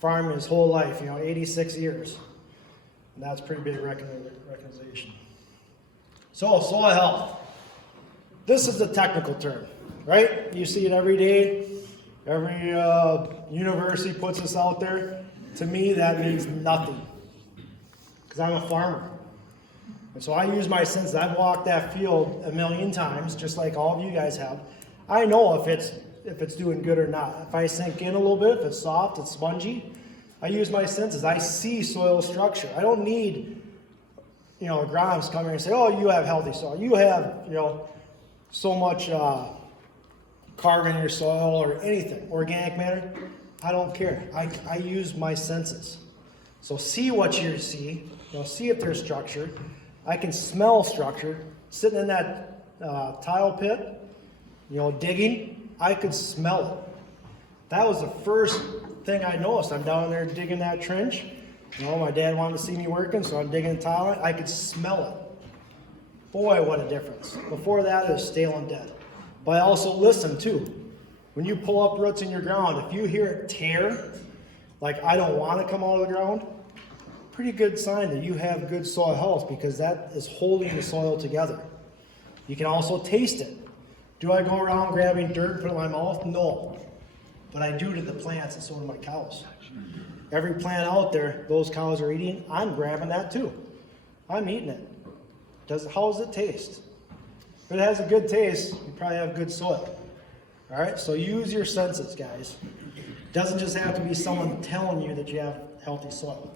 farming his whole life, 86 years. And that's a pretty big recognition. So, soil health. This is the technical term, right? You see it every day. Every university puts this out there. To me, that means nothing. Because I'm a farmer. And so I use my senses. I've walked that field a million times, just like all of you guys have. I know if it's doing good or not. If I sink in a little bit, if it's soft, it's spongy, I use my senses. I see soil structure. I don't need, agronomists come here and say, oh, you have healthy soil. You have, so much carbon in your soil or anything, organic matter. I don't care. I use my senses. So see what you see. See if there's structure. I can smell structure. Sitting in that tile pit, digging, I could smell it. That was the first thing I noticed. I'm down there digging that trench. My dad wanted to see me working, so I'm digging the tile. I could smell it. Boy, what a difference. Before that, it was stale and dead. But I also listen too. When you pull up roots in your ground, if you hear it tear, like I don't want to come out of the ground, pretty good sign that you have good soil health, because that is holding the soil together. You can also taste it. Do I go around grabbing dirt and put it in my mouth? No. But I do to the plants, and so do my cows. Every plant out there those cows are eating, I'm grabbing that too. I'm eating it. How does it taste? If it has a good taste, you probably have good soil. All right, so use your senses, guys. It doesn't just have to be someone telling you that you have healthy soil.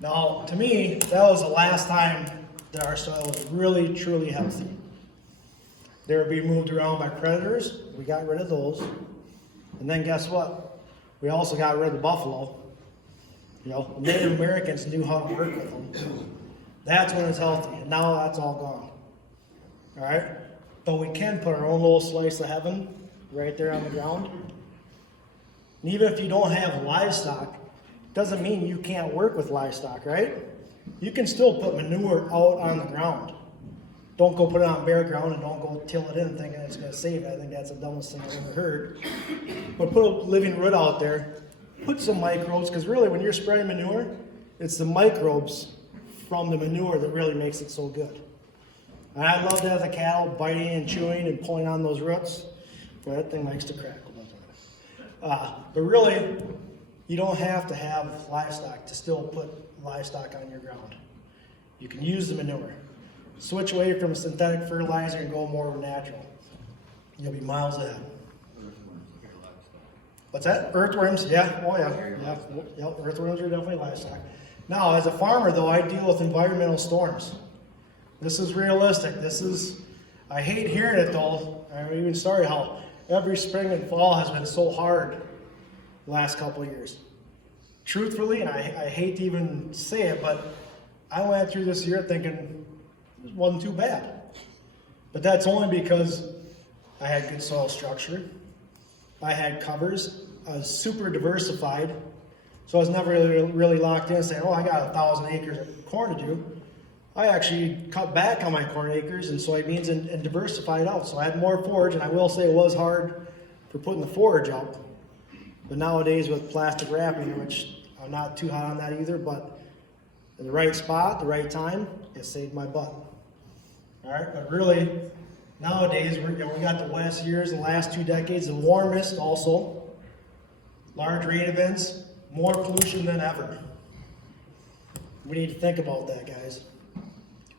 Now, to me, that was the last time that our soil was really, truly healthy. They were being moved around by predators. We got rid of those. And then guess what? We also got rid of the buffalo. Native Americans knew how to work with them. That's when it's healthy. And now that's all gone. All right? But we can put our own little slice of heaven right there on the ground. And even if you don't have livestock, doesn't mean you can't work with livestock, right? You can still put manure out on the ground. Don't go put it on bare ground, and don't go till it in thinking it's going to save it. I think that's the dumbest thing I've ever heard. But put a living root out there. Put some microbes, because really when you're spraying manure, it's the microbes from the manure that really makes it so good. And I love to have the cattle biting and chewing and pulling on those roots. Boy, that thing likes to crackle, doesn't it? But really, you don't have to have livestock to still put livestock on your ground. You can use the manure. Switch away from synthetic fertilizer and go more natural. You'll be miles ahead. What's that? Earthworms? Yeah. Oh, yeah. Yeah. Earthworms are definitely livestock. Now, as a farmer, though, I deal with environmental storms. This is realistic. I hate hearing it, though. I'm even sorry how every spring and fall has been so hard the last couple of years. Truthfully, and I hate to even say it, but I went through this year thinking it wasn't too bad. But that's only because I had good soil structure. I had covers. I was super diversified. So I was never really locked in saying, I got 1,000 acres of corn to do. I actually cut back on my corn acres and soybeans and diversified out. So I had more forage, and I will say it was hard for putting the forage up. But nowadays with plastic wrapping, which I'm not too hot on that either, but in the right spot, the right time, it saved my butt. All right, but really, nowadays, we got the west years, the last 2 decades, the warmest also, large rain events, more pollution than ever. We need to think about that, guys.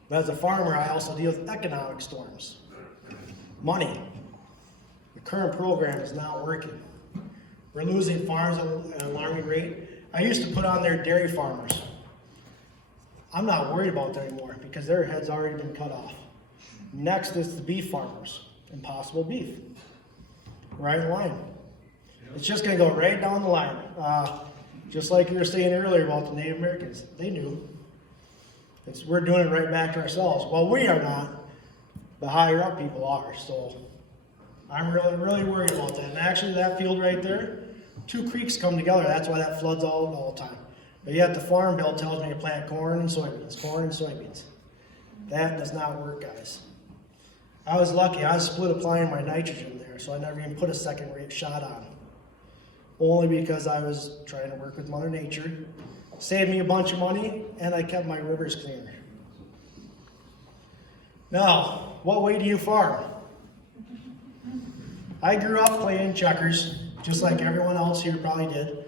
But as a farmer, I also deal with economic storms. Money. The current program is not working. We're losing farms at an alarming rate. I used to put on there dairy farmers. I'm not worried about that anymore because their head's already been cut off. Next is the beef farmers, Impossible Beef. Right in line. It's just going to go right down the line. Just like you were saying earlier about the Native Americans. They knew. We're doing it right back to ourselves. Well, we are not. The higher up people are. So I'm really worried about that. And actually that field right there, 2 creeks come together. That's why that floods all the time. But yet the farm bill tells me to plant corn and soybeans. That does not work, guys. I was lucky. I was split applying my nitrogen there, so I never even put a second rate shot on. only because I was trying to work with Mother Nature. Saved me a bunch of money, and I kept my rivers cleaner. Now, what way do you farm? I grew up playing checkers, just like everyone else here probably did.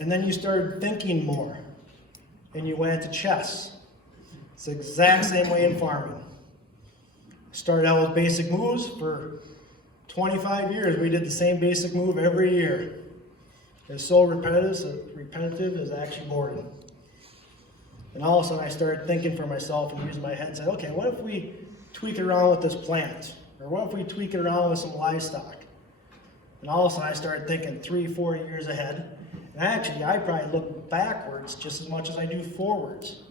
And then you started thinking more, and you went to chess. It's the exact same way in farming. Started out with basic moves. For 25 years, we did the same basic move every year. It's so repetitive is actually boring. And all of a sudden I started thinking for myself and using my head and said, okay, what if we tweak it around with this plant? Or what if we tweak it around with some livestock? And all of a sudden I started thinking 3-4 years ahead. And actually I probably look backwards just as much as I do forwards.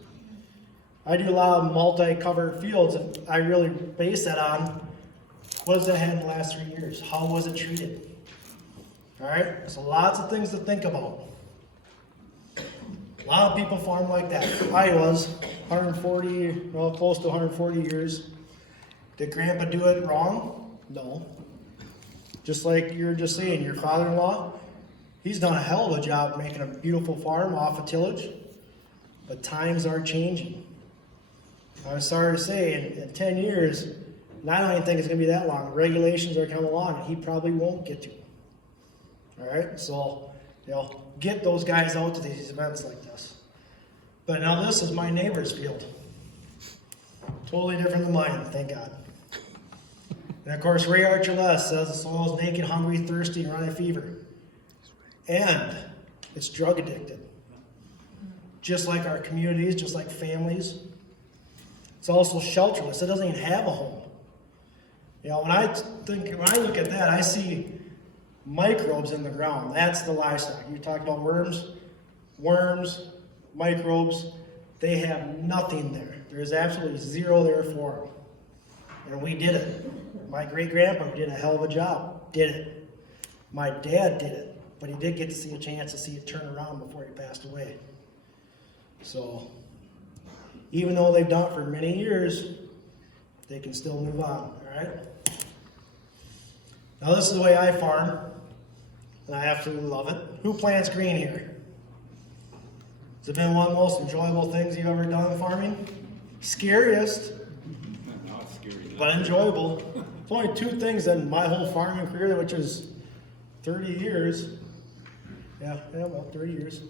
I do a lot of multi-cover fields, and I really base that on what has it had in the last 3 years? How was it treated? All right, so lots of things to think about. A lot of people farm like that. I was 140, well, close to 140 years. Did Grandpa do it wrong? No. Just like you were just saying, your father-in-law, he's done a hell of a job making a beautiful farm off of tillage, but times are changing. I'm sorry to say, in 10 years, and I don't even think it's going to be that long, regulations are coming along, and he probably won't get to them. All right, so, get those guys out to these events like this. But now this is my neighbor's field. Totally different than mine, thank God. And of course, Ray Archuleta says the soil is naked, hungry, thirsty, and running a fever. And it's drug addicted. Just like our communities, just like families. It's also shelterless. It doesn't even have a home. When I look at that, I see microbes in the ground. That's the livestock. You talk about worms, microbes, they have nothing there. There's absolutely zero there for them. And we did it. My great-grandpa did a hell of a job. Did it. My dad did it. But he did get to see a chance to see it turn around before he passed away. So, even though they've done it for many years, they can still move on, all right? Now this is the way I farm, and I absolutely love it. Who plants green here? Has it been one of the most enjoyable things you've ever done in farming? Scariest, Not scary, but enjoyable. There's only two things in my whole farming career, which is 30 years, about 30 years,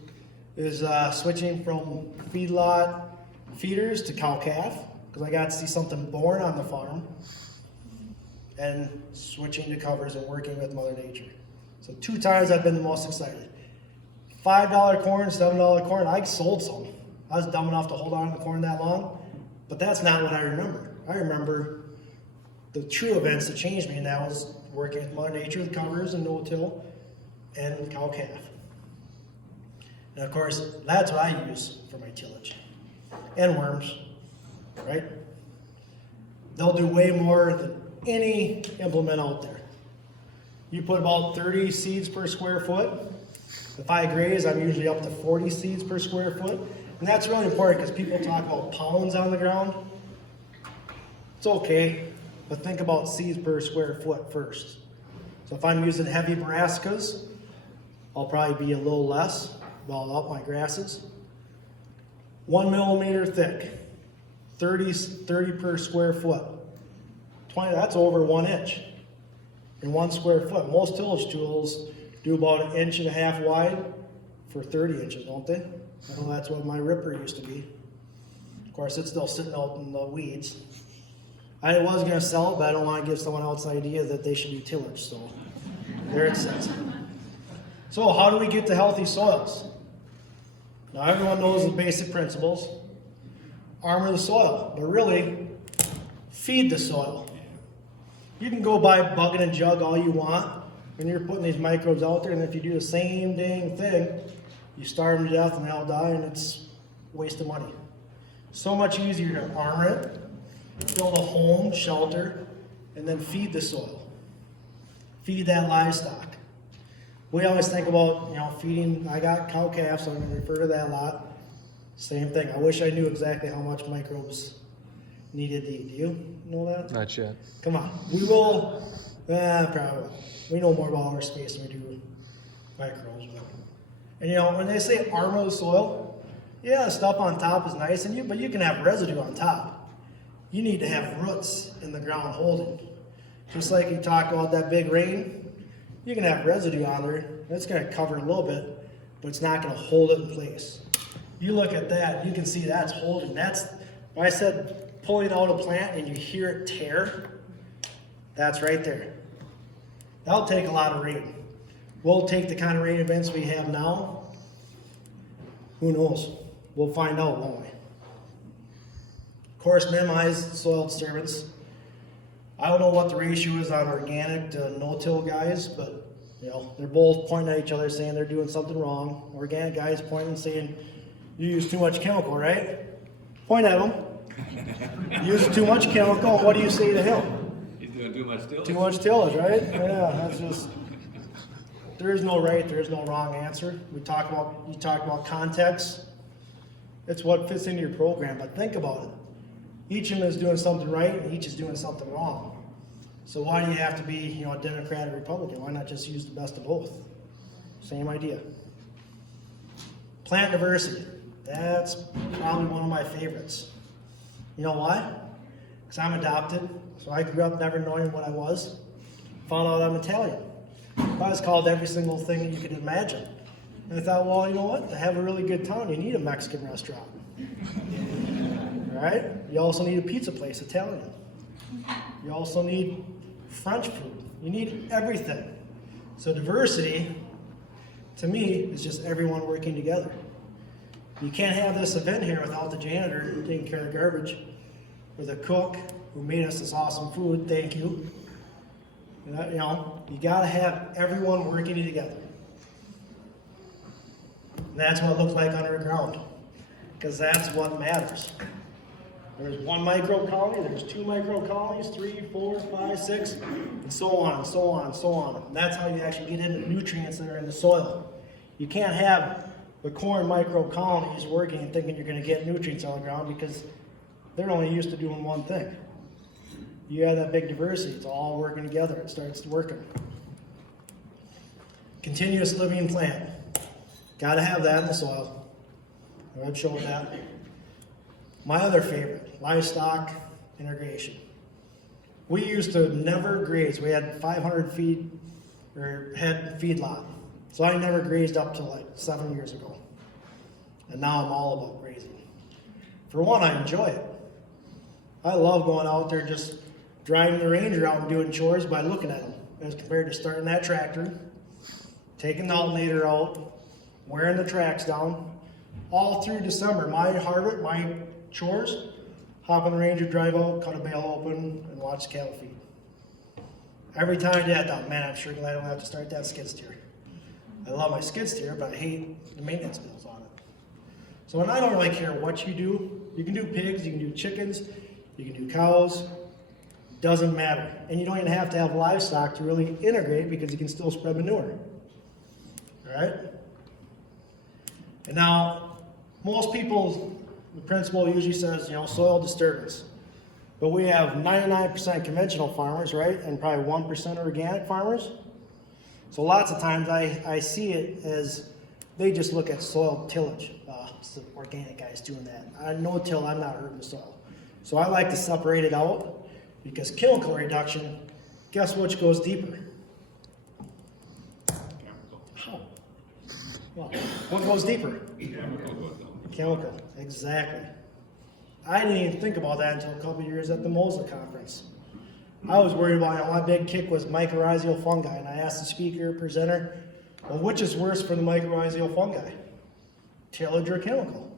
is switching from feedlot feeders to cow-calf, because I got to see something born on the farm, and switching to covers and working with Mother Nature. So 2 times I've been the most excited. $5 corn, $7 corn, I sold some. I was dumb enough to hold on to the corn that long, but that's not what I remember. I remember the true events that changed me, and that was working with Mother Nature, with covers and Notill, and cow-calf. And of course, that's what I use for my tillage. And worms, right? They'll do way more than any implement out there. You put about 30 seeds per square foot. If I graze, I'm usually up to 40 seeds per square foot. And that's really important because people talk about pounds on the ground. It's okay, but think about seeds per square foot first. So if I'm using heavy brassicas, I'll probably be a little less. I'll up my grasses. 1 millimeter thick, 30 per square foot. 20, that's over 1 inch in 1 square foot. Most tillage tools do about 1.5 inches wide for 30 inches, don't they? I know that's what my ripper used to be. Of course, it's still sitting out in the weeds. I was going to sell it, but I don't want to give someone else the idea that they should do tillage, so there it sits. So how do we get to healthy soils? Now everyone knows the basic principles. Armor the soil, but really, feed the soil. You can go buy bucket and jug all you want when you're putting these microbes out there, and if you do the same dang thing, you starve them to death and they all die, and it's a waste of money. So much easier to armor it, build a home, shelter, and then feed the soil. Feed that livestock. We always think about, feeding. I got cow-calf, so I'm going to refer to that a lot. Same thing. I wish I knew exactly how much microbes needed to eat. Do you know that? Not yet. Come on. We will, probably. We know more about our space than we do microbes. And you know, when they say armor the soil, yeah, the stuff on top is nice, but you can have residue on top. You need to have roots in the ground holding. Just like you talk about that big rain, you can have residue on there. That's going to cover a little bit, but it's not going to hold it in place. You look at that, you can see that's holding. That's, when I said pulling out a plant and you hear it tear, that's right there. That'll take a lot of rain. We'll take the kind of rain events we have now. Who knows? We'll find out, won't we? Of course, minimize soil disturbance. I don't know what the ratio is on organic to no-till guys, but you know, they're both pointing at each other saying they're doing something wrong. Organic guys pointing and saying, you use too much chemical, right? Point at him. You use too much chemical, what do you say to him? He's doing too much tillage. Too much tillage, right? Yeah, that's just, there is no right, there is no wrong answer. You talk about context. It's what fits into your program, but think about it. Each of them is doing something right, and each is doing something wrong. So why do you have to be, you know, a Democrat or Republican? Why not just use the best of both? Same idea. Plant diversity. That's probably one of my favorites. You know why? Because I'm adopted, so I grew up never knowing what I was. Found out I'm Italian. I was called every single thing that you could imagine. And I thought, well, you know what? To have a really good town, you need a Mexican restaurant. Right? You also need a pizza place, Italian. You also need French food. You need everything. So diversity, to me, is just everyone working together. You can't have this event here without the janitor taking care of garbage, or the cook who made us this awesome food, thank you. You know, you gotta have everyone working together. And that's what it looks like underground, because that's what matters. There's one microbe colony, there's 2 microbe colonies, 3, 4, 5, 6, and so on, and so on, and so on. And that's how you actually get into nutrients that are in the soil. You can't have the corn microbe colonies working and thinking you're going to get nutrients on the ground, because they're only used to doing one thing. You have that big diversity, it's all working together, it starts working. Continuous living plant. Got to have that in the soil. I've shown that. My other favorite, livestock integration. We used to never graze. We had 500 feet or head feedlot. So I never grazed up till like 7 years ago. And now I'm all about grazing. For one, I enjoy it. I love going out there just driving the Ranger out and doing chores by looking at them, as compared to starting that tractor, taking the alternator out, wearing the tracks down. All through December, my chores, hop on the Ranger, drive out, cut a bale open, and watch the cattle feed. Every time I did that, I thought, man, I'm sure glad I don't have to start that skid steer. I love my skid steer, but I hate the maintenance bills on it. So, and I don't really care what you do. You can do pigs, you can do chickens, you can do cows. Doesn't matter. And you don't even have to have livestock to really integrate, because you can still spread manure. All right? And now, most people, the principle usually says, you know, soil disturbance. But we have 99% conventional farmers, right? And probably 1% organic farmers. So lots of times I see it as they just look at soil tillage. It's the organic guys doing that. No-till, I'm not hurting the soil. So I like to separate it out, because chemical reduction, guess which goes deeper? How? Well, what goes deeper? Chemical, exactly. I didn't even think about that until a couple of years at the MOSA conference. I was worried about, my big kick was mycorrhizal fungi, and I asked the speaker, presenter, well, which is worse for the mycorrhizal fungi? Tillage or chemical?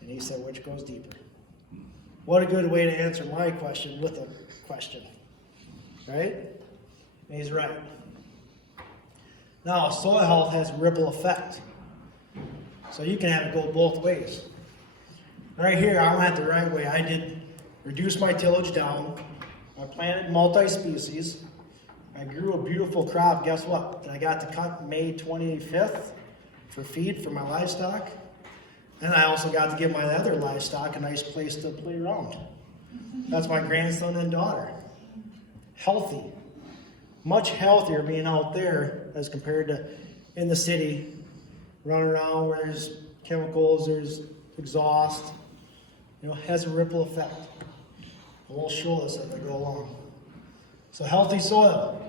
And he said, which goes deeper? What a good way to answer my question with a question, right? And he's right. Now, soil health has a ripple effect. So you can have it go both ways. Right here, I'm at the right way. I did reduce my tillage down. I planted multi-species. I grew a beautiful crop. Guess what? That I got to cut May 25th for feed for my livestock. And I also got to give my other livestock a nice place to play around. That's my grandson and daughter. Healthy. Much healthier being out there as compared to in the city, running around where there's chemicals, there's exhaust, has a ripple effect. We'll show this as we go along. So healthy soil,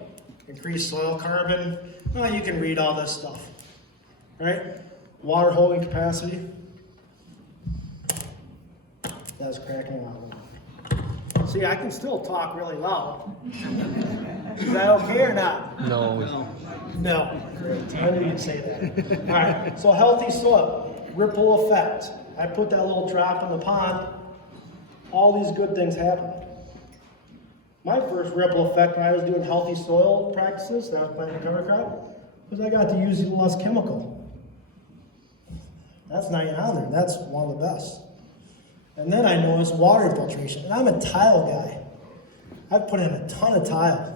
increased soil carbon. Well, you can read all this stuff, right? Water holding capacity. That's cracking loud. See, I can still talk really loud. Is that okay or not? No. No. Great. I knew you'd say that. All right. So healthy soil, ripple effect. I put that little drop in the pond. All these good things happen. My first ripple effect when I was doing healthy soil practices, and I was planting cover crop, was I got to use less chemical. That's not even on there. That's one of the best. And then I noticed water infiltration. And I'm a tile guy. I've put in a ton of tile.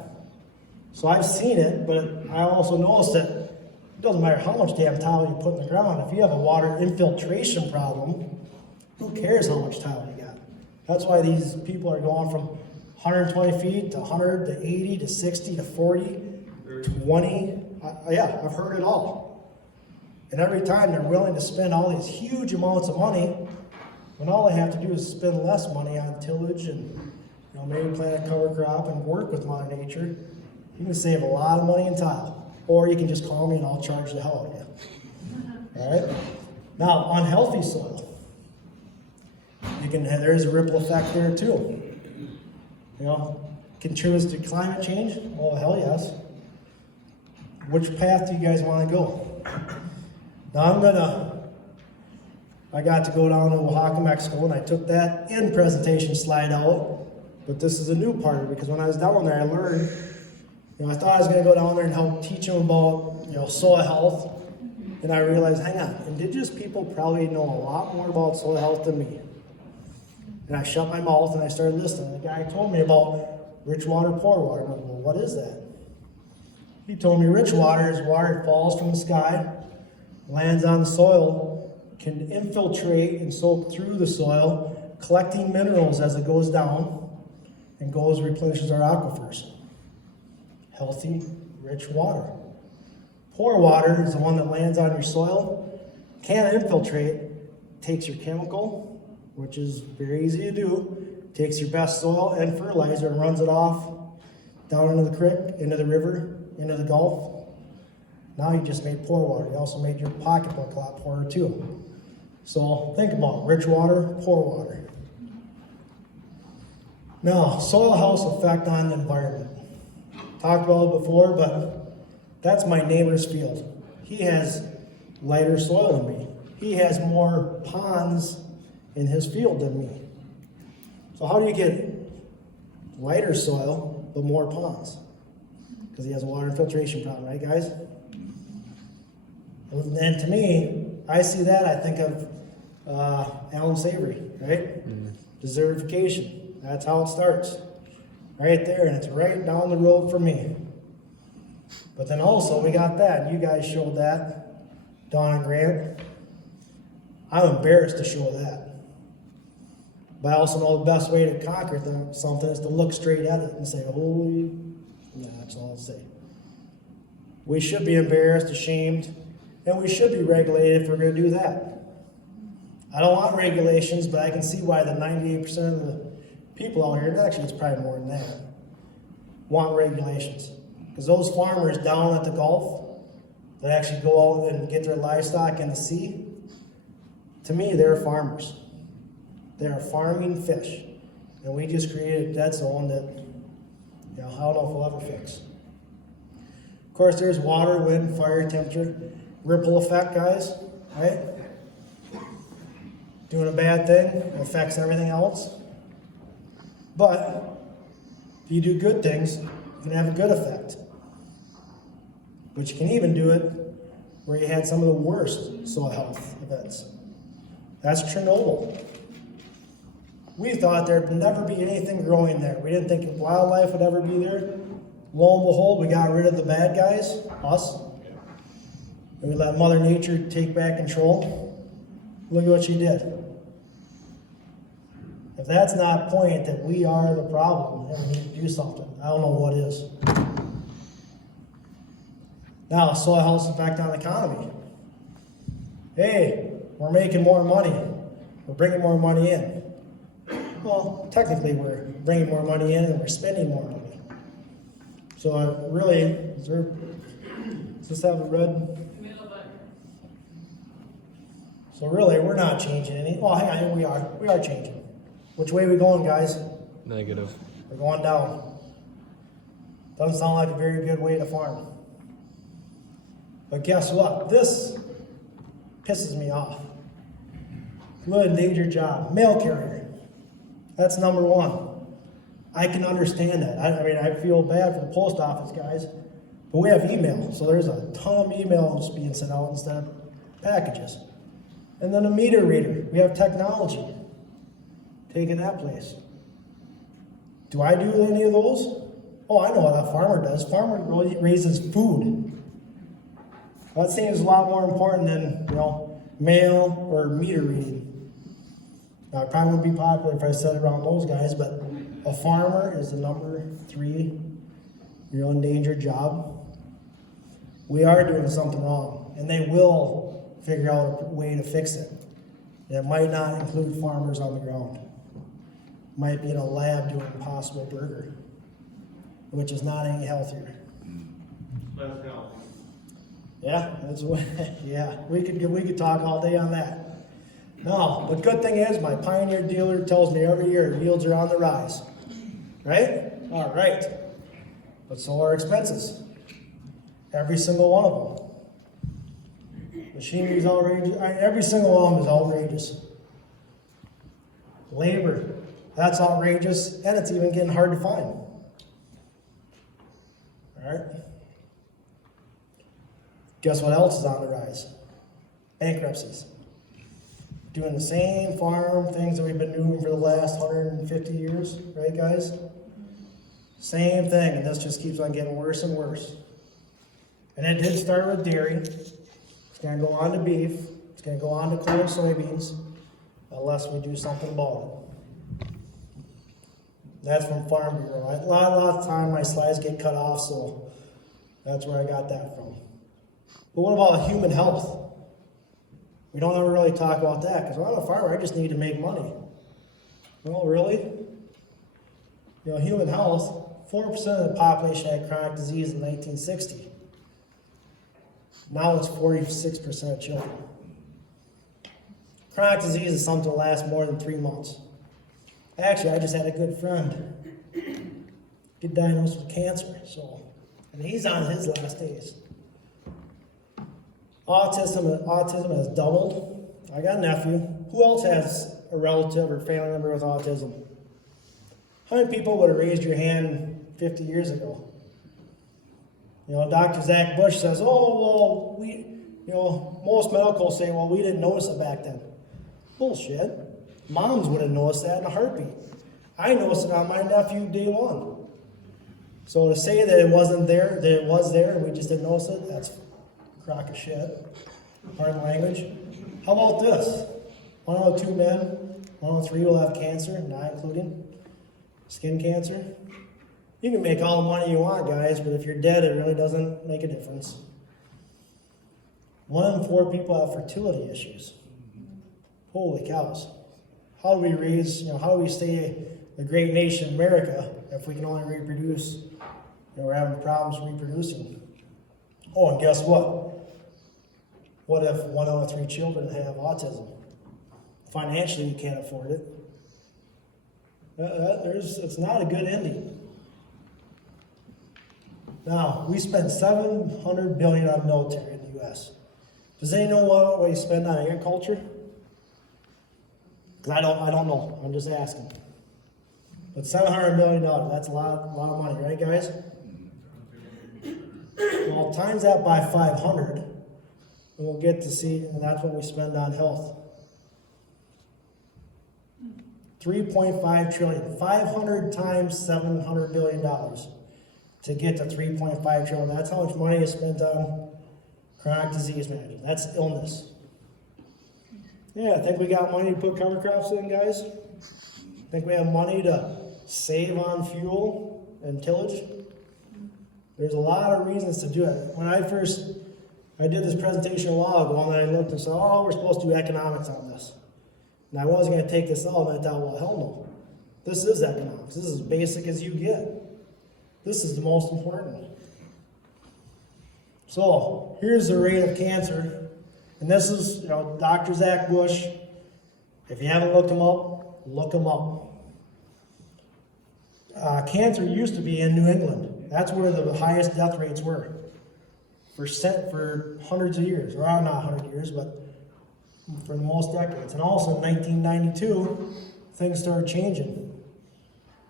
So I've seen it, but I also noticed that it doesn't matter how much damn tile you put in the ground. If you have a water infiltration problem, who cares how much tile you got? That's why these people are going from 120 feet to 100 to 80 to 60 to 40, 20. Yeah, I've heard it all. And every time they're willing to spend all these huge amounts of money, when all they have to do is spend less money on tillage and maybe plant a cover crop and work with Mother Nature, you can save a lot of money in tile. Or you can just call me and I'll charge the hell out of you. All right? Now, unhealthy soil. There's a ripple effect there too. Contributes to climate change? Oh, hell yes. Which path do you guys want to go? Now I got to go down to Oaxaca, Mexico, and I took that in presentation slide out, but this is a new part because when I was down there, I learned, I thought I was going to go down there and help teach them about, soil health, and I realized, hang on, indigenous people probably know a lot more about soil health than me. And I shut my mouth and I started listening. The guy told me about rich water, poor water. I went, well, what is that? He told me rich water is water that falls from the sky, lands on the soil, can infiltrate and soak through the soil, collecting minerals as it goes down, and replenishes our aquifers. Healthy, rich water. Poor water is the one that lands on your soil, can't infiltrate, takes your chemical, which is very easy to do, takes your best soil and fertilizer and runs it off down into the creek, into the river, into the Gulf. Now you just made poor water. You also made your pocketbook a lot poorer too. So think about rich water, poor water. Now, soil health's effect on the environment. Talked about it before, but that's my neighbor's field. He has lighter soil than me. He has more ponds in his field than me. So how do you get lighter soil but more ponds? Because he has a water infiltration problem, right guys? And to me, I see that, I think of Alan Savory, right? Mm-hmm. Desertification, that's how it starts. Right there, and it's right down the road from me. But then also we got that, you guys showed that, Don and Grant. I'm embarrassed to show that. But I also know the best way to conquer something is to look straight at it and say, holy, yeah, that's all I'll say. We should be embarrassed, ashamed, and we should be regulated if we're going to do that. I don't want regulations, but I can see why the 98% of the people out here, actually it's probably more than that, want regulations. Because those farmers down at the Gulf that actually go out and get their livestock in the sea, to me, they're farmers. They are farming fish. And we just created a dead zone that, I don't know if we'll ever fix. Of course, there's water, wind, fire, temperature, ripple effect, guys, right? Doing a bad thing affects everything else. But if you do good things, you can have a good effect. But you can even do it where you had some of the worst soil health events. That's Chernobyl. We thought there'd never be anything growing there. We didn't think wildlife would ever be there. Lo and behold, we got rid of the bad guys, us. And we let Mother Nature take back control. Look at what she did. If that's not a point that we are the problem and we need to do something, I don't know what is. Now, soil health's effect on the economy. Hey, we're making more money. We're bringing more money in. Well, technically we're bringing more money in and we're spending more money. So really, does this have a red? So really, we're not changing any. Well, hang on, we are changing. Which way are we going, guys? Negative. We're going down. Doesn't sound like a very good way to farm. But guess what? This pisses me off. Good endangered job. Mail carrier. That's number one. I can understand that. I mean, I feel bad for the post office guys, but we have email. So there's a ton of emails being sent out instead of packages. And then a meter reader. We have technology taking that place. Do I do any of those? Oh, I know what a farmer does. Farmer really raises food. That seems a lot more important than, mail or meter reading. Now, it probably wouldn't be popular if I said it around those guys, but a farmer is the number 3 real endangered job. We are doing something wrong, and they will figure out a way to fix it. And it might not include farmers on the ground. It might be in a lab doing Impossible Burger, which is not any healthier. Less healthy. Yeah, we could talk all day on that. No, the good thing is my Pioneer dealer tells me every year yields are on the rise. Right? All right. But so are expenses. Every single one of them. Machinery's outrageous. Every single one of them is outrageous. Labor, that's outrageous, and it's even getting hard to find. All right. Guess what else is on the rise? Bankruptcies. Doing the same farm things that we've been doing for the last 150 years, right guys? Same thing, and this just keeps on getting worse and worse. And it did start with dairy. It's going to go on to beef. It's going to go on to corn and soybeans, unless we do something about it. That's from Farm Bureau. A lot of time my slides get cut off, so that's where I got that from. But what about human health? We don't ever really talk about that, because when I'm a farmer, I just need to make money. Well, really? Human health, 4% of the population had chronic disease in 1960. Now it's 46% of children. Chronic disease is something that lasts more than 3 months. Actually, I just had a good friend get diagnosed with cancer, and he's on his last days. Autism has doubled. I got a nephew. Who else has a relative or family member with autism? How many people would have raised your hand 50 years ago? Dr. Zach Bush says, most medicals say, we didn't notice it back then. Bullshit. Moms would have noticed that in a heartbeat. I noticed it on my nephew day one. So to say that it wasn't there, that it was there, and we just didn't notice it, that's a crock of shit. Hard language. How about this? 1 out of 2 men, 1 out of 3 will have cancer, not including skin cancer. You can make all the money you want, guys, but if you're dead, it really doesn't make a difference. 1 in 4 people have fertility issues. Holy cows. How do we stay a great nation, America, if we can only reproduce, we're having problems reproducing? Oh, and guess what? What if 1 out of 3 children have autism? Financially, you can't afford it. It's not a good ending. Now, we spend $700 billion on military in the U.S. Does anyone know what we spend on agriculture? Because I don't know. I'm just asking. But $700 billion, that's a lot of money, right, guys? Well, times that by 500, and we'll get to see, and that's what we spend on health. 3.5 trillion, 500 times $700 billion to get to 3.5 trillion. That's how much money is spent on chronic disease management. That's illness. Yeah, think we got money to put cover crops in, guys? Think we have money to save on fuel and tillage? There's a lot of reasons to do it. When I did this presentation a while ago, and I looked and said, oh, we're supposed to do economics on this. And I wasn't going to take this out, and I thought, well, hell no. This is economics. This is as basic as you get. This is the most important. So, here's the rate of cancer. And this is, Dr. Zach Bush. If you haven't looked him up, look him up. Cancer used to be in New England. That's where the highest death rates were for hundreds of years, or not 100 years, but for the most decades. And also in 1992, things started changing.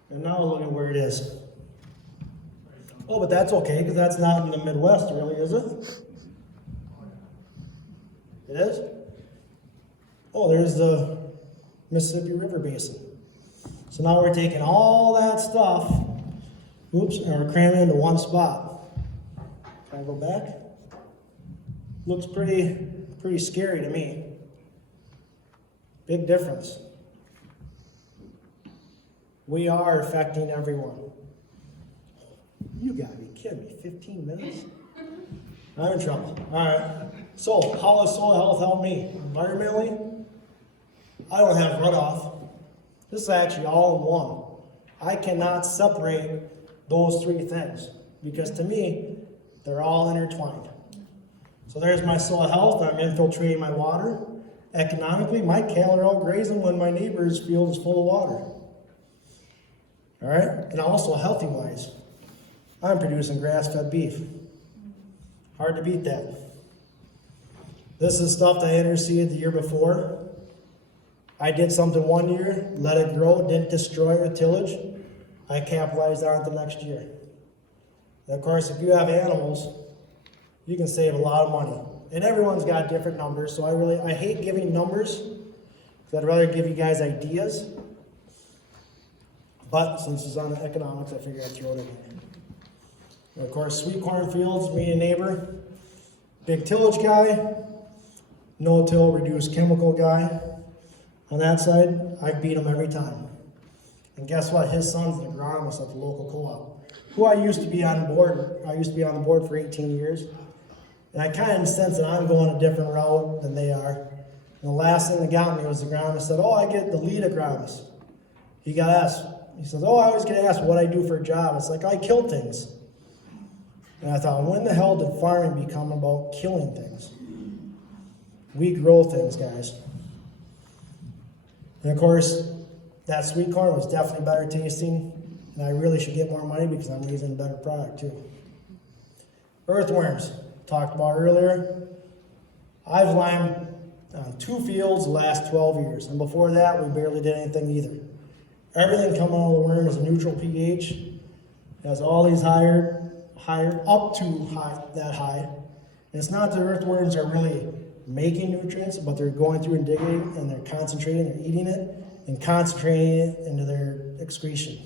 And now look at where it is. Oh, but that's okay, because that's not in the Midwest, really, is it? It is? Oh, there's the Mississippi River Basin. So now we're taking all that stuff, and we're cramming it into one spot. Can I go back? Looks pretty scary to me. Big difference. We are affecting everyone. You gotta be kidding me, 15 minutes? I'm in trouble. All right. So, how has soil health helped me? Environmentally, I don't have runoff. This is actually all in one. I cannot separate those three things because to me, they're all intertwined. So there's my soil health. I'm infiltrating my water. Economically, my cattle are out grazing when my neighbor's field is full of water. All right? And also healthy-wise, I'm producing grass-fed beef. Hard to beat that. This is stuff that I interseeded the year before. I did something one year, let it grow, didn't destroy it with tillage. I capitalized on it the next year. And of course, if you have animals, you can save a lot of money. And everyone's got different numbers, so I hate giving numbers, because I'd rather give you guys ideas. But since it's on economics, I figured I'd throw it in here. And of course, sweet corn fields, me and neighbor, big tillage guy, no-till, reduced chemical guy. On that side, I beat him every time. And guess what? His son's an agronomist at the local co-op, who I used to be on board. I used to be on the board for 18 years. And I kind of sense that I'm going a different route than they are. And the last thing that got me was the agronomist said, oh, I get the lead agronomist. He got asked. He says, oh, I always get asked what I do for a job. It's like, I kill things. And I thought, when the hell did farming become about killing things? We grow things, guys. And of course, that sweet corn was definitely better tasting, and I really should get more money because I'm raising a better product too. Earthworms, talked about earlier. I've limed on 2 fields the last 12 years, and before that, we barely did anything either. Everything coming out of the worm is a neutral pH. It has all these higher, up to that high. And it's not that earthworms are really making nutrients, but they're going through and digging, and they're concentrating, they're eating it, and concentrating it into their excretions.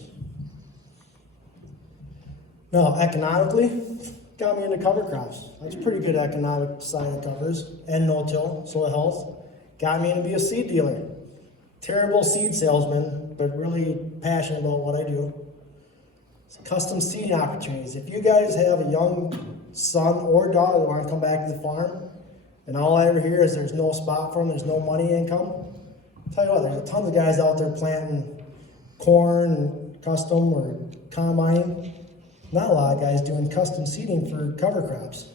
Now, economically, got me into cover crops. That's pretty good economic side of covers, and no-till, soil health. Got me to be a seed dealer. Terrible seed salesman, but really passionate about what I do. It's custom seeding opportunities. If you guys have a young son or daughter that want to come back to the farm, and all I ever hear is there's no spot for them, there's no money income, I'll tell you what, there's a ton of guys out there planting corn and custom or combine. Not a lot of guys doing custom seeding for cover crops.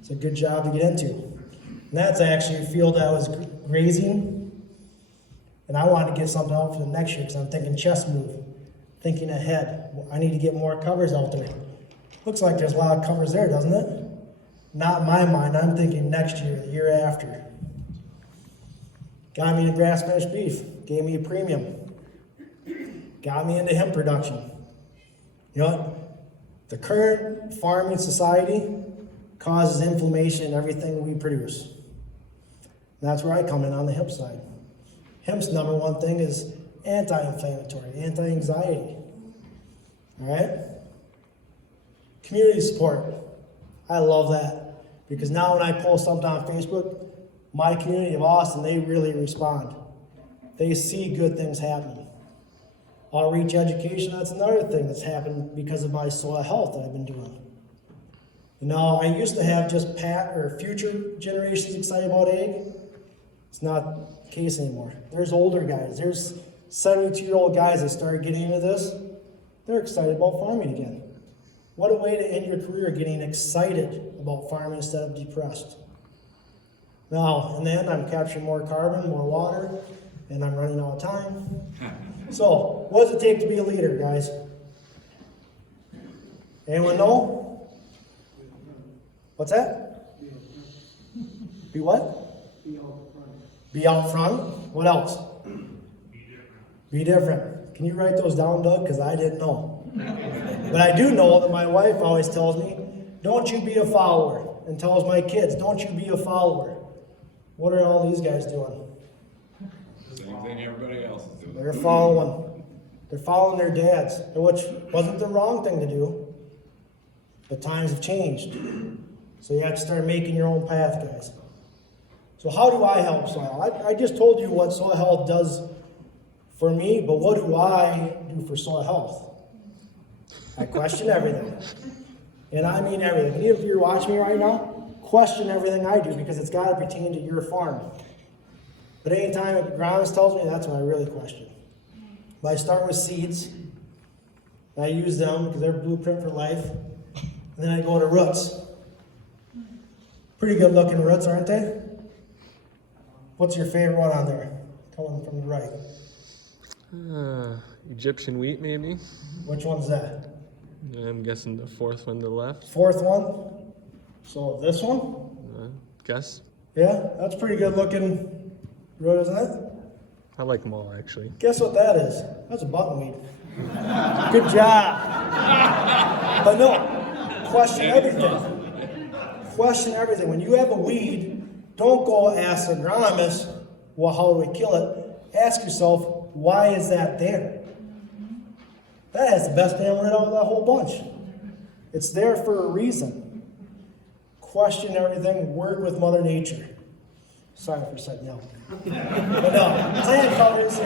It's a good job to get into. And that's actually a field I was grazing, and I wanted to get something out for the next year because I'm thinking chest move, thinking ahead. I need to get more covers out there. Looks like there's a lot of covers there, doesn't it? Not in my mind. I'm thinking next year, the year after. Got me into grass-finished beef. Gave me a premium. Got me into hemp production. You know what? The current farming society causes inflammation in everything we produce. And that's where I come in on the hemp side. Hemp's number one thing is anti-inflammatory, anti-anxiety. All right? Community support. I love that. Because now when I post something on Facebook, my community of Austin, they really respond. They see good things happening. Outreach education, that's another thing that's happened because of my soil health that I've been doing. Now, I used to have just future generations excited about ag. It's not the case anymore. There's older guys. There's 72-year-old guys that started getting into this. They're excited about farming again. What a way to end your career, getting excited about farming instead of depressed. Now, in the end, I'm capturing more carbon, more water, and I'm running out of time. So, what does it take to be a leader, guys? Anyone know? What's that? Be what? Be out front. What else? Be different. Can you write those down, Doug? Because I didn't know. But I do know that my wife always tells me, don't you be a follower. And tells my kids, don't you be a follower. What are all these guys doing? Same thing everybody else is doing. They're following. They're following their dads, which wasn't the wrong thing to do. But times have changed. So you have to start making your own path, guys. So how do I help soil? I just told you what soil health does for me, but what do I do for soil health? I question everything. And I mean everything. Even if you're watching me right now, question everything I do because it's got to pertain to your farm. But anytime an agronomist tells me, that's what I really question. But I start with seeds. I use them because they're blueprint for life. And then I go to roots. Pretty good looking roots, aren't they? What's your favorite one on there? Coming from the right. Egyptian wheat, maybe? Which one's that? I'm guessing the fourth one to the left. Fourth one. So this one? Guess. Yeah, that's pretty good looking root, isn't it? I like them all, actually. Guess what that is? That's a buttonweed. Good job. But no, question everything. Question everything. When you have a weed, don't go ask an agronomist, well, how do we kill it? Ask yourself, why is that there? That has the best damn rid out of that whole bunch. It's there for a reason. Question everything, work with Mother Nature. Sorry for saying no. But no, plant covers,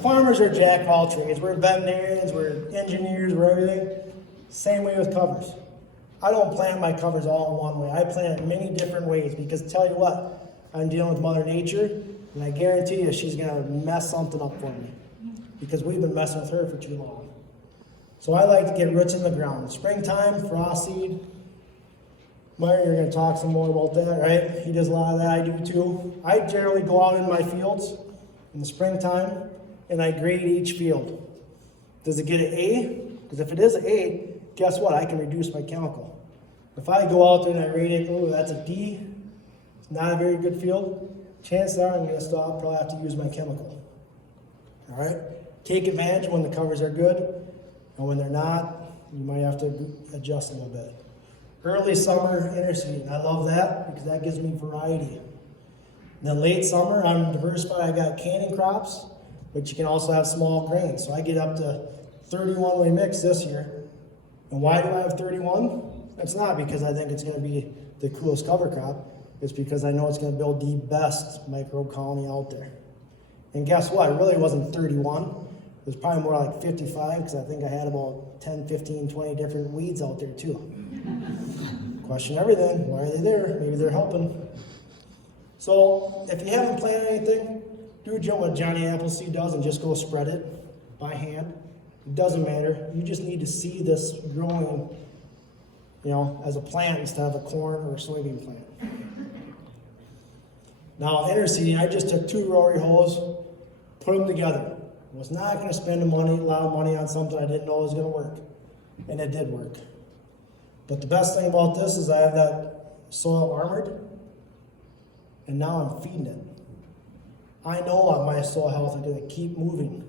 farmers are jack of all trades. We're veterinarians, we're engineers, we're everything. Same way with covers. I don't plant my covers all in one way. I plant it many different ways because tell you what, I'm dealing with Mother Nature, and I guarantee you she's gonna mess something up for me because we've been messing with her for too long. So I like to get roots in the ground. Springtime, frost seed. Myron, you're going to talk some more about that, right? He does a lot of that. I do too. I generally go out in my fields in the springtime and I grade each field. Does it get an A? Because if it is an A, guess what? I can reduce my chemical. If I go out there and I rate it, oh, that's a D, it's not a very good field, chances are I'm going to stop, probably have to use my chemical. All right? Take advantage when the covers are good. And when they're not, you might have to adjust a little bit. Early summer interseeding, I love that because that gives me variety. And then late summer, I'm diversified. I got canning crops, but you can also have small grains. So I get up to 31-way mix this year. And why do I have 31? It's not because I think it's going to be the coolest cover crop. It's because I know it's going to build the best microbe colony out there. And guess what? It really wasn't 31. It was probably more like 55 because I think I had about 10, 15, 20 different weeds out there too. Question everything. Why are they there? Maybe they're helping. So if you haven't planted anything, do what Johnny Appleseed does and just go spread it by hand. It doesn't matter. You just need to see this growing, as a plant instead of a corn or a soybean plant. Now interseeding, I just took 2 rotary hoes, put them together. I was not going to spend a lot of money on something I didn't know was going to work. And it did work. But the best thing about this is I have that soil armored, and now I'm feeding it. I know my soil health is going to keep moving.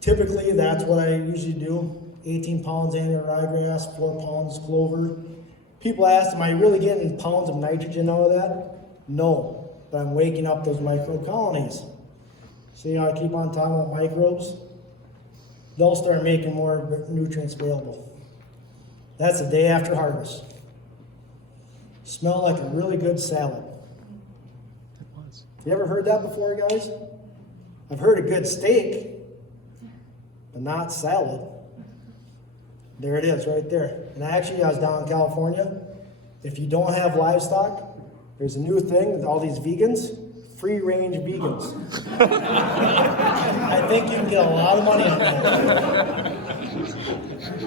Typically, that's what I usually do. 18 pounds annual ryegrass, 4 pounds clover. People ask, am I really getting pounds of nitrogen out of that? No. But I'm waking up those microbe colonies. See how I keep on talking about microbes? They'll start making more nutrients available. That's the day after harvest. Smell like a really good salad. You ever heard that before, guys? I've heard a good steak, but not salad. There it is, right there. And actually, I was down in California. If you don't have livestock, there's a new thing with all these vegans, free-range vegans. I think you can get a lot of money on that.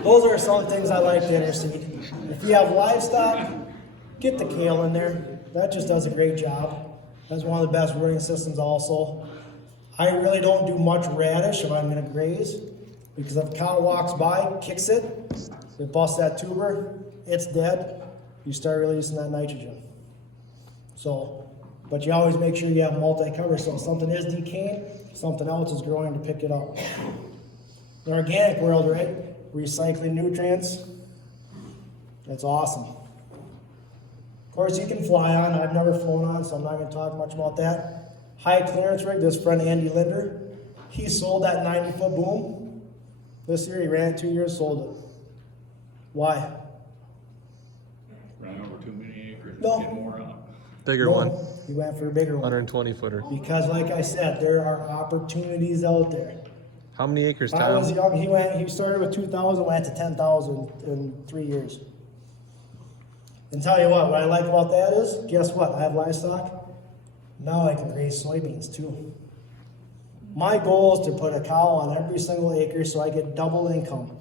Those are some of the things I like to interseed. If you have livestock, get the kale in there. That just does a great job. That's one of the best rooting systems also. I really don't do much radish if I'm gonna graze, because if a cow walks by, kicks it, it busts that tuber, it's dead, you start releasing that nitrogen. So, but you always make sure you have multi-cover, so if something is decaying, something else is growing to pick it up. The organic world, right? Recycling nutrients, that's awesome. Of course, you can fly on. I've never flown on, so I'm not going to talk much about that. High clearance rig, this friend Andy Linder, he sold that 90-foot boom. This year, he ran it 2 years, sold it. Why? Ran over too many acres. No. Get more on. Bigger No, one. He went for a bigger one. 120 footer. Because, like I said, there are opportunities out there. How many acres, When I was Tom? young, he started with 2,000, went to 10,000 in 3 years. And tell you what I like about that is, guess what? I have livestock. Now I can raise soybeans too. My goal is to put a cow on every single acre so I get double income.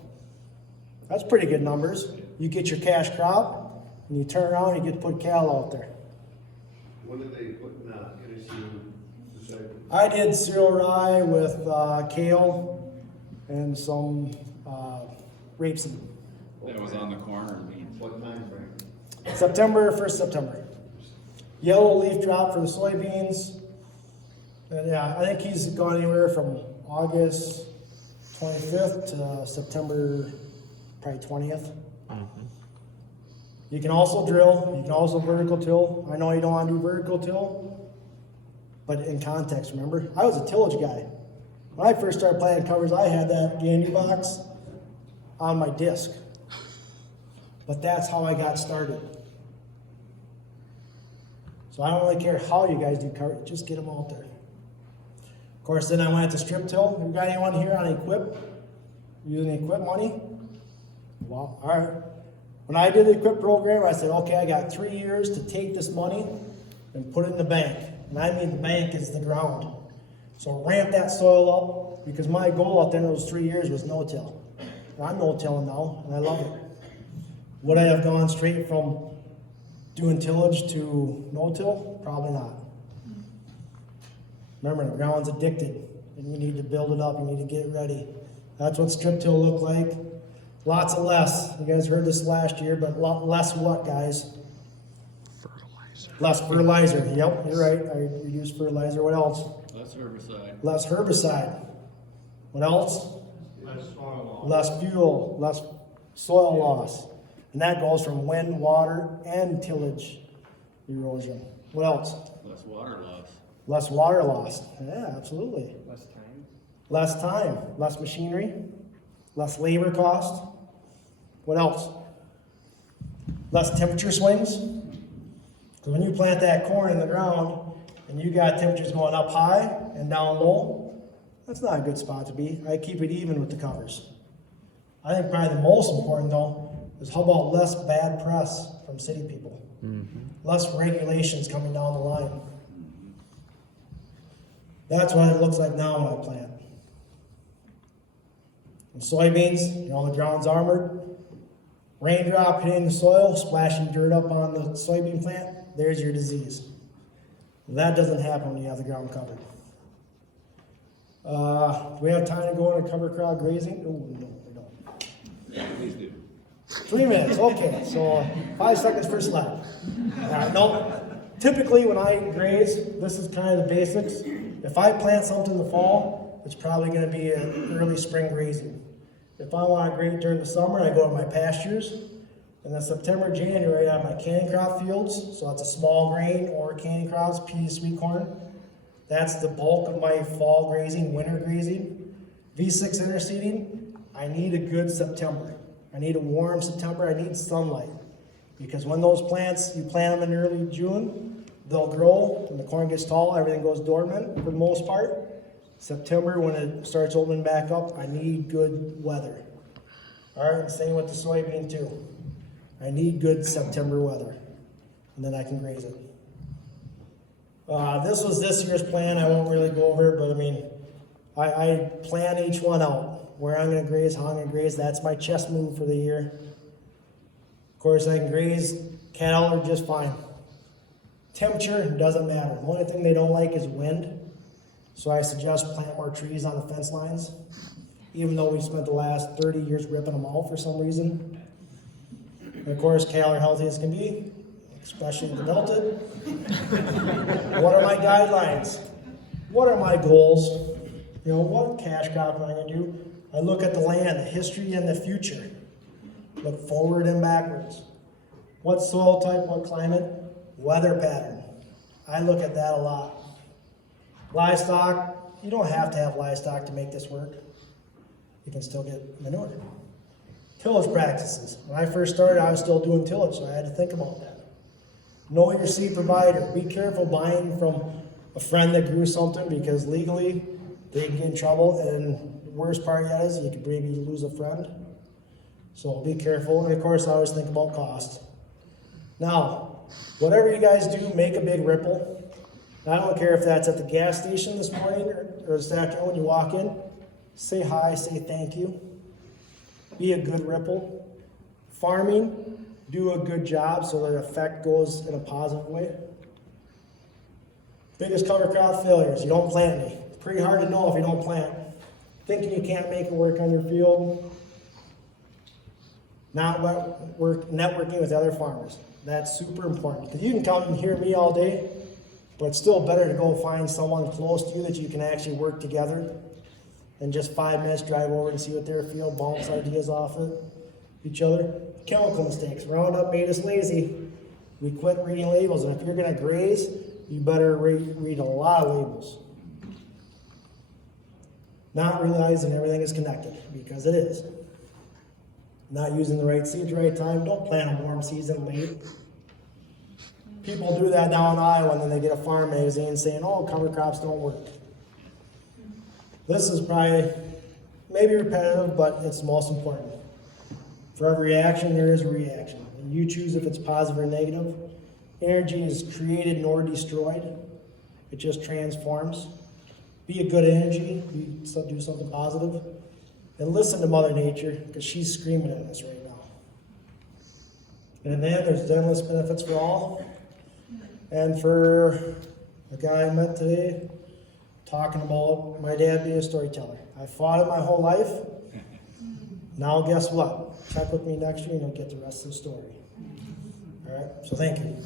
That's pretty good numbers. You get your cash crop, and you turn around and you get to put cattle out there. What did they put in the I did cereal rye with kale and some rapeseed. That was on the corner of me. What time frame? September, 1st September. Yellow leaf drop for the soybeans. And yeah, I think he's gone anywhere from August 25th to September probably 20th. You can also drill, you can also vertical till. I know you don't want to do vertical till, but in context, remember? I was a tillage guy. When I first started planting covers, I had that Gandy box on my disc. But that's how I got started. So I don't really care how you guys do cover, just get them out there. Of course, then I went to strip till. You got anyone here on equip? Using equip money? Well, all right. When I did the equip program, I said, okay, I got 3 years to take this money and put it in the bank. And I mean the bank is the ground. So ramp that soil up, because my goal out there in those 3 years was no-till. And I'm no-tilling now, and I love it. Would I have gone straight from doing tillage to no-till? Probably not. Remember, the ground's addicted, and you need to build it up, you need to get it ready. That's what strip till looked like. Lots of less. You guys heard this last year, but less what, guys? Fertilizer. Less fertilizer. Yep, you're right. I reduced fertilizer. What else? Less herbicide. Less herbicide. What else? Less soil loss. Less fuel, less soil loss. And that goes from wind, water, and tillage erosion. What else? Less water loss. Less water loss. Yeah, absolutely. Less time. Less time, less machinery, less labor cost. What else? Less temperature swings. Because when you plant that corn in the ground and you got temperatures going up high and down low, that's not a good spot to be. I keep it even with the covers. I think probably the most important though is how about less bad press from city people? Less regulations coming down the line. That's what it looks like now when I plant. And soybeans, you know, the ground's armored. Raindrop hitting the soil, splashing dirt up on the soybean plant, there's your disease. That doesn't happen when you have the ground covered. Do we have time to go into cover crowd grazing? Oh, no, we don't. Yeah, please do. 3 minutes, okay, so 5 seconds per slide. No, typically when I graze, this is kind of the basics. If I plant something in the fall, it's probably gonna be an early spring grazing. If I wanna graze during the summer, I go to my pastures. And then September, January, I have my canning crop fields, so that's a small grain or canning crops, peas, sweet corn. That's the bulk of my fall grazing, winter grazing. V6 interseeding, I need a good September. I need a warm September, I need sunlight. Because when those plants, you plant them in early June, they'll grow, and the corn gets tall, everything goes dormant for the most part. September, when it starts opening back up, I need good weather. All right, and same with the soybean too. I need good September weather, and then I can graze it. This was this year's plan. I won't really go over it, but I mean, I plan each one out. Where I'm gonna graze, how I'm gonna graze, that's my chess move for the year. Of course, I can graze cattle are just fine. Temperature doesn't matter. The only thing they don't like is wind. So I suggest plant more trees on the fence lines, even though we spent the last 30 years ripping them out for some reason. And of course, cattle are healthy as can be, especially the melted. What are my guidelines? What are my goals? You know, what cash crop am I gonna do? I look at the land, the history, and the future. Look forward and backwards. What soil type, what climate, weather pattern. I look at that a lot. Livestock, you don't have to have livestock to make this work. You can still get manure. Tillage practices. When I first started, I was still doing tillage, so I had to think about that. Know your seed provider. Be careful buying from a friend that grew something because legally they can get in trouble, and the worst part yet is you could maybe lose a friend. So be careful, and of course I always think about cost. Now, whatever you guys do, make a big ripple. I don't care if that's at the gas station this morning or this afternoon when you walk in. Say hi, say thank you. Be a good ripple. Farming, do a good job so that effect goes in a positive way. Biggest cover crop failures, you don't plant any. Pretty hard to know if you don't plant. Thinking you can't make it work on your field. Not networking with other farmers. That's super important because you can come and hear me all day, but it's still better to go find someone close to you that you can actually work together than just 5 minutes drive over and see what their field, bounce ideas off of each other. Chemical mistakes. Roundup made us lazy. We quit reading labels, and if you're going to graze, you better read a lot of labels. Not realizing everything is connected, because it is. Not using the right seeds the right time. Don't plant a warm season late. People do that down in Iowa, and then they get a farm magazine saying, oh, cover crops don't work. This is probably maybe repetitive, but it's the most important. For every action, there is a reaction. And you choose if it's positive or negative. Energy is created nor destroyed. It just transforms. Be a good energy. Do something positive. And listen to Mother Nature, because she's screaming at us right now. And then there's endless benefits for all. And for the guy I met today, talking about my dad being a storyteller. I fought it my whole life. Now guess what? Check with me next year and you'll get the rest of the story. All right, so thank you.